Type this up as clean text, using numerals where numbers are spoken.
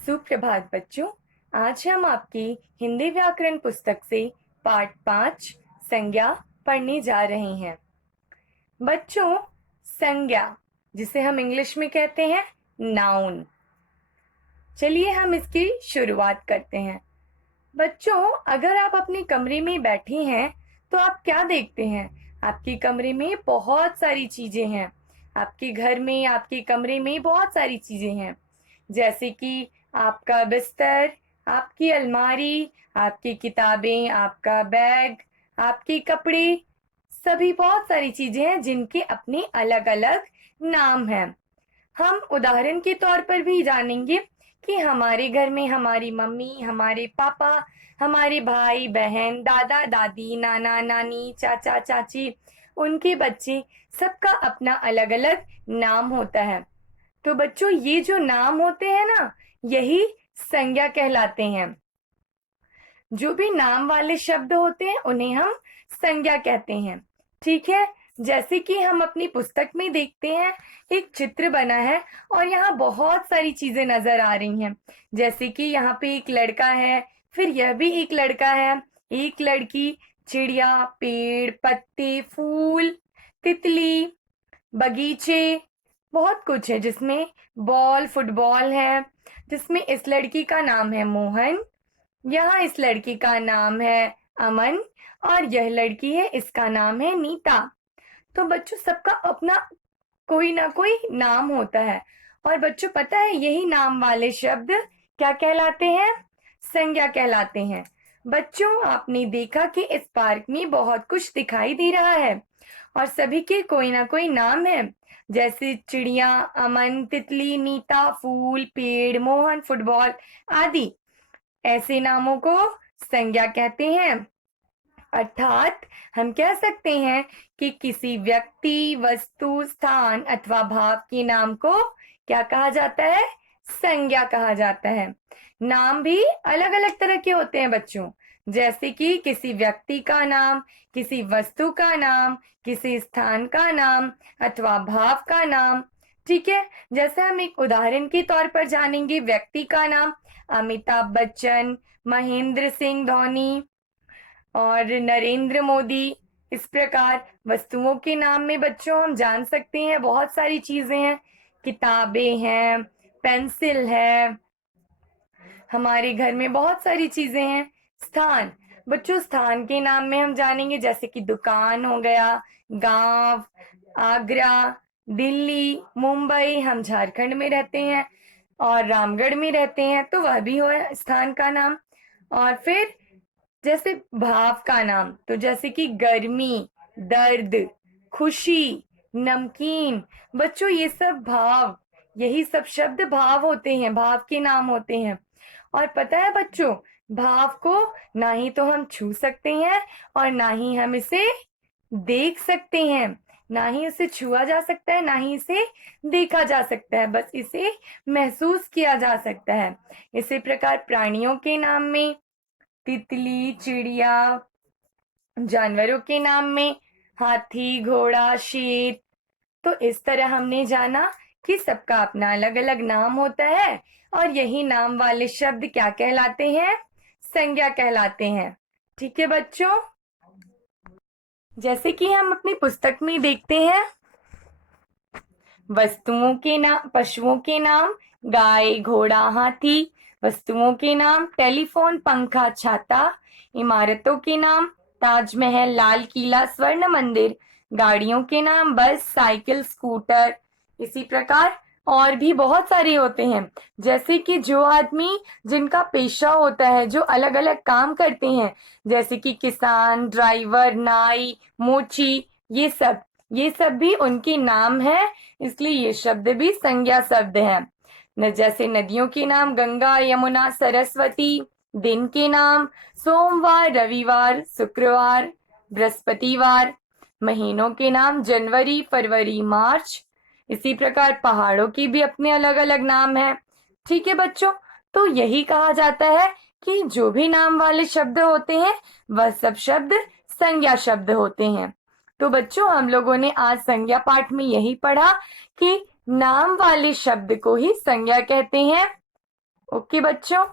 सुप्रभात बच्चों। आज हम आपकी हिंदी व्याकरण पुस्तक से पाठ 5 संज्ञा पढ़ने जा रहे हैं। बच्चों, संज्ञा जिसे हम इंग्लिश में कहते हैं नाउन। चलिए हम इसकी शुरुआत करते हैं। बच्चों, अगर आप अपने कमरे में बैठे हैं तो आप क्या देखते हैं? आपके कमरे में बहुत सारी चीजें हैं। आपके घर में, आपके कमरे में बहुत सारी चीजें हैं, जैसे कि आपका बिस्तर, आपकी अलमारी, आपकी किताबें, आपका बैग, आपके कपड़े, सभी बहुत सारी चीजें हैं जिनके अपने अलग अलग नाम हैं। हम उदाहरण के तौर पर भी जानेंगे कि हमारे घर में हमारी मम्मी, हमारे पापा, हमारे भाई बहन, दादा दादी, नाना नानी, चाचा चाची, उनके बच्चे, सबका अपना अलग अलग नाम होता है। तो बच्चों, ये जो नाम होते हैं ना, यही संज्ञा कहलाते हैं। जो भी नाम वाले शब्द होते हैं उन्हें हम संज्ञा कहते हैं। ठीक है, जैसे कि हम अपनी पुस्तक में देखते हैं, एक चित्र बना है और यहाँ बहुत सारी चीजें नजर आ रही हैं। जैसे कि यहाँ पे एक लड़का है, फिर यह भी एक लड़का है, एक लड़की, चिड़िया, पेड़, पत्ते, फूल, तितली, बगीचे, बहुत कुछ है, जिसमें बॉल, फुटबॉल है, जिसमें इस लड़की का नाम है मोहन, यहाँ इस लड़की का नाम है अमन, और यह लड़की है, इसका नाम है नीता। तो बच्चों, सबका अपना कोई ना कोई नाम होता है। और बच्चों, पता है यही नाम वाले शब्द क्या कहलाते हैं? संज्ञा कहलाते हैं। बच्चों, आपने देखा कि इस पार्क में बहुत कुछ दिखाई दे रहा है और सभी के कोई ना कोई नाम है, जैसे चिड़िया, अमन, तितली, नीता, फूल, पेड़, मोहन, फुटबॉल आदि। ऐसे नामों को संज्ञा कहते हैं। अर्थात हम कह सकते हैं कि किसी व्यक्ति, वस्तु, स्थान अथवा भाव के नाम को क्या कहा जाता है? संज्ञा कहा जाता है। नाम भी अलग अलग तरह के होते हैं बच्चों, जैसे कि किसी व्यक्ति का नाम, किसी वस्तु का नाम, किसी स्थान का नाम अथवा भाव का नाम। ठीक है, जैसे हम एक उदाहरण के तौर पर जानेंगे। व्यक्ति का नाम अमिताभ बच्चन, महेंद्र सिंह धोनी और नरेंद्र मोदी। इस प्रकार वस्तुओं के नाम में बच्चों हम जान सकते हैं बहुत सारी चीजें हैं। किताबें हैं, पेंसिल है, हमारे घर में बहुत सारी चीजें हैं। स्थान, बच्चों स्थान के नाम में हम जानेंगे, जैसे कि दुकान हो गया, गांव, आगरा, दिल्ली, मुंबई, हम झारखंड में रहते हैं और रामगढ़ में रहते हैं, तो वह भी हो स्थान का नाम। और फिर जैसे भाव का नाम, तो जैसे कि गर्मी, दर्द, खुशी, नमकीन। बच्चों, ये सब भाव, यही सब शब्द भाव होते हैं, भाव के नाम होते हैं। और पता है बच्चों, भाव को ना ही तो हम छू सकते हैं और ना ही हम इसे देख सकते हैं। ना ही इसे छुआ जा सकता है, ना ही इसे देखा जा सकता है, बस इसे महसूस किया जा सकता है। इसी प्रकार प्राणियों के नाम में तितली, चिड़िया, जानवरों के नाम में हाथी, घोड़ा, शेर। तो इस तरह हमने जाना कि सबका अपना अलग अलग नाम होता है और यही नाम वाले शब्द क्या कहलाते हैं? संज्ञा कहलाते हैं। ठीक है बच्चों, जैसे कि हम अपनी पुस्तक में देखते हैं, वस्तुओं के नाम, पशुओं के नाम गाय, घोड़ा, हाथी। वस्तुओं के नाम टेलीफोन, पंखा, छाता। इमारतों के नाम ताजमहल, लाल किला, स्वर्ण मंदिर। गाड़ियों के नाम बस, साइकिल, स्कूटर। इसी प्रकार और भी बहुत सारे होते हैं, जैसे कि जो आदमी, जिनका पेशा होता है, जो अलग अलग काम करते हैं, जैसे कि किसान, ड्राइवर, नाई, मोची, ये सब भी उनके नाम है, इसलिए ये शब्द भी संज्ञा शब्द है। न जैसे नदियों के नाम गंगा, यमुना, सरस्वती। दिन के नाम सोमवार, रविवार, शुक्रवार, बृहस्पतिवार। महीनों के नाम जनवरी, फरवरी, मार्च। इसी प्रकार पहाड़ों की भी अपने अलग अलग नाम है। ठीक है बच्चों, तो यही कहा जाता है कि जो भी नाम वाले शब्द होते हैं वह सब शब्द संज्ञा शब्द होते हैं। तो बच्चों, हम लोगों ने आज संज्ञा पाठ में यही पढ़ा कि नाम वाले शब्द को ही संज्ञा कहते हैं ओके बच्चों।